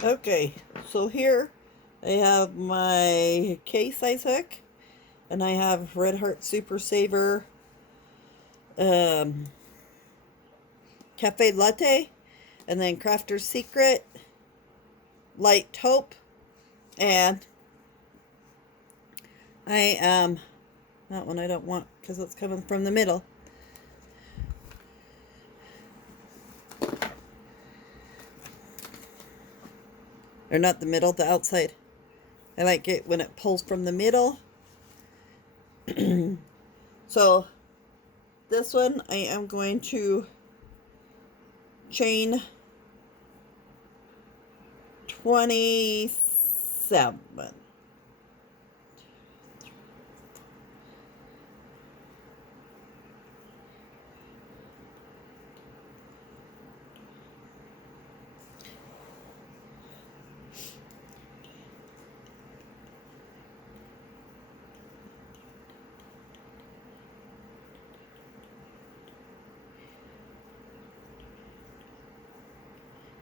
Okay, so here I have my K-size hook, and I have Red Heart Super Saver um, Cafe Latte, and then Crafter's Secret, Light Taupe, and that one I don't want because it's coming from the middle. Or not the middle, the outside. I like it when it pulls from the middle. So this one I am going to chain 27.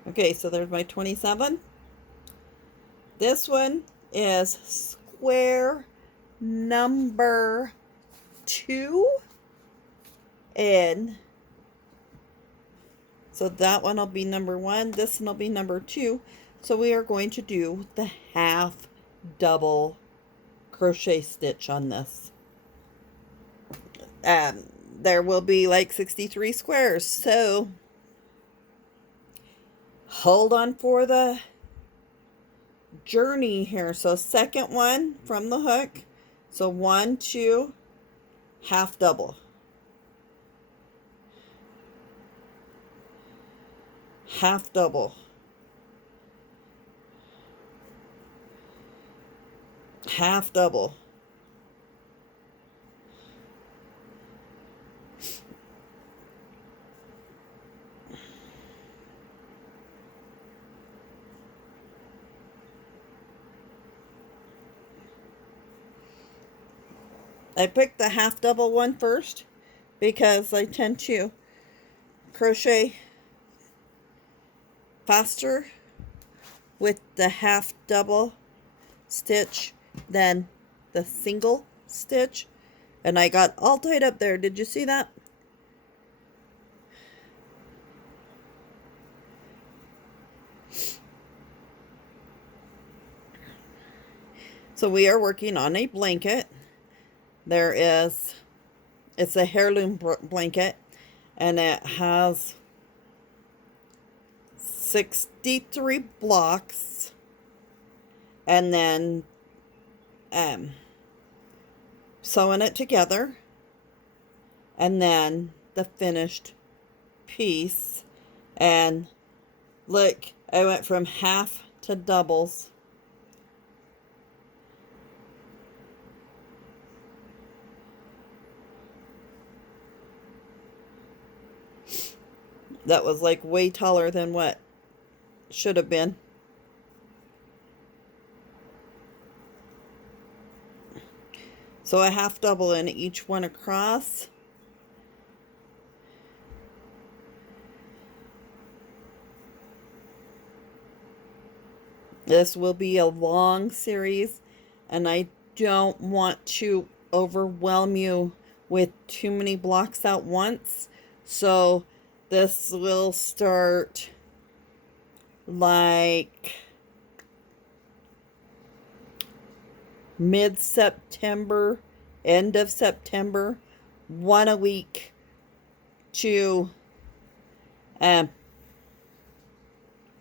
Okay, so there's my 27. This one is square number 2. And so that one will be number 1. This one will be number 2. So we are going to do the half double crochet stitch on this. There will be like 63 squares. So hold on for the journey here. So second one from the hook. So 1, 2, half double. Half double. Half double. I picked the half double one first because I tend to crochet faster with the half double stitch than the single stitch. And I got all tied up there. Did you see that? So we are working on a blanket. It's a heirloom blanket, and it has 63 blocks, and then sewing it together, and then the finished piece. And look, I went from half to doubles. That was like way taller than what should have been. So a half double in each one across. This will be a long series, and I don't want to overwhelm you with too many blocks at once. So this will start like mid-September, end of September, one a week to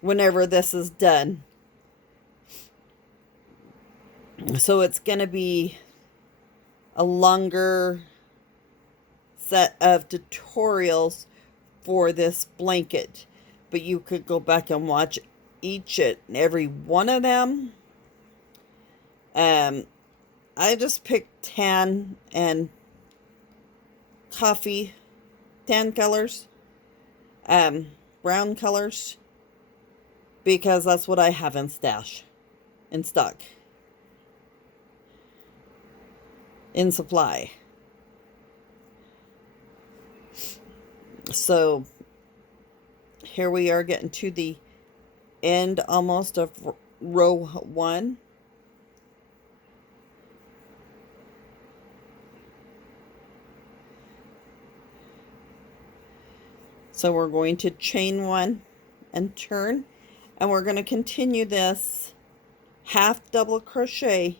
whenever this is done. So it's going to be a longer set of tutorials for this blanket, but you could go back and watch each and every one of them. I just picked tan and coffee, tan colors, brown colors, because that's what I have in stock, in supply. So here we are getting to the end almost of row 1. So we're going to chain 1 and turn, and we're going to continue this half double crochet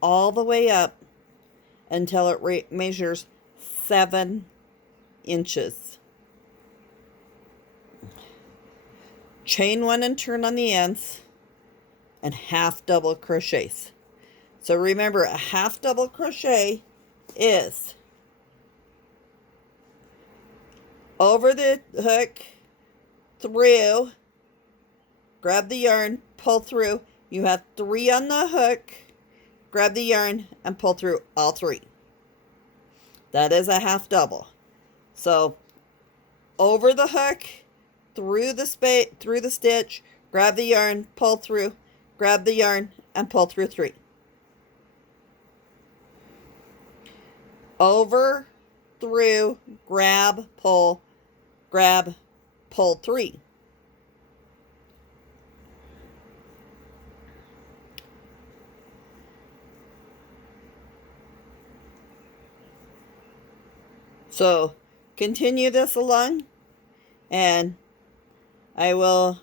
all the way up until it measures 7 inches. Chain 1 and turn on the ends, and half double crochets. So remember, a half double crochet is over the hook, through, grab the yarn, pull through. You have 3 on the hook, grab the yarn and pull through all 3. That is a half double. So over the hook, through the stitch, grab the yarn, pull through, grab the yarn and pull through 3. Over, through, grab, pull 3. So continue this along, and I will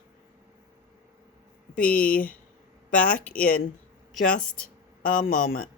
be back in just a moment.